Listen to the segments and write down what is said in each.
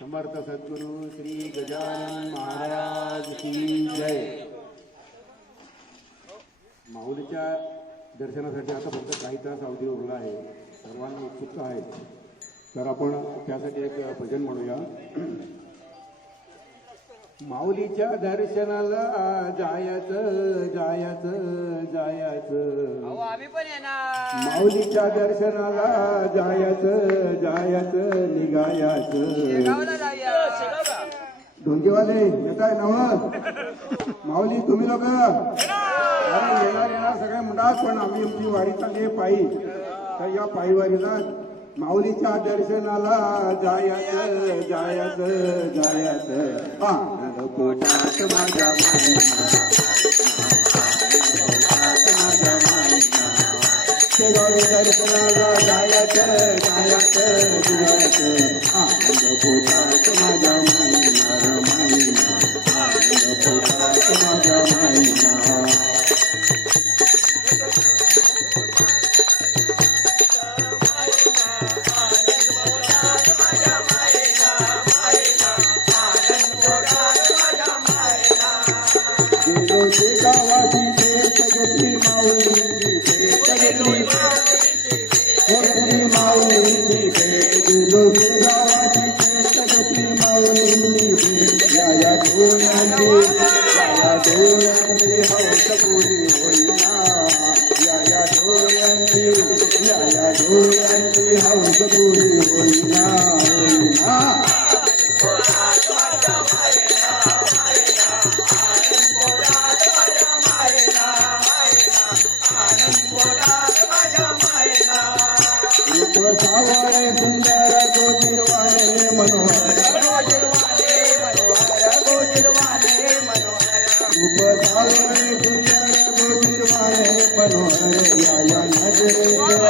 समर्थ सद्गुरु श्री गजानन महाराज की जय. माऊलीच्या दर्शनासाठी आता फक्त काही तास अवधी उरला आहे. सर्वांना उत्सुकता आहे. तर आपण त्यासाठी एक भजन म्हणूया. माऊलीच्या दर्शनाला जायचं जायचं जायचं. अहो आम्ही पण येणार. माऊलीच्या दर्शनाला जायचं जायचं निघायचं. शेगावला जाऊया. ढोंगेवाले येत आहे नव? माऊली तुम्ही लोक? येणार. येणार सगळे म्हणतात पण आम्ही आमची वारी चालली आहे. पायी तर या पायी वारीला माऊलीच्या दर्शनाला जायच जायच जायच. आनंद पोटात माझ्या पुरी होईना या या डोळ्यांची या या डोळ्यांची हौस पुरी होईना होईना मनोहर या या नजरेच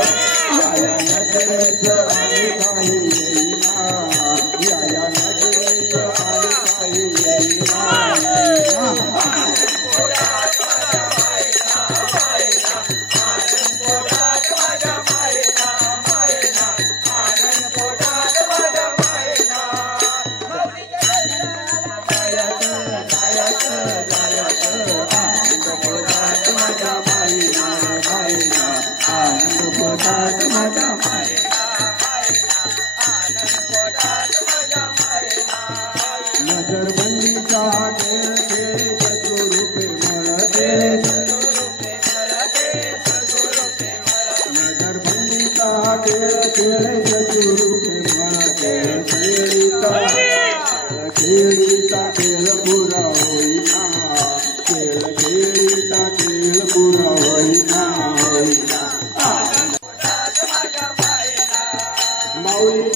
नजरबंदीचा खेळ खेळे शत्रुरूपे मळते खेळीचा खेळीचा खेळ पुरा होईना खेळ खेळीचा खेळ पुरा होईना होईना माऊली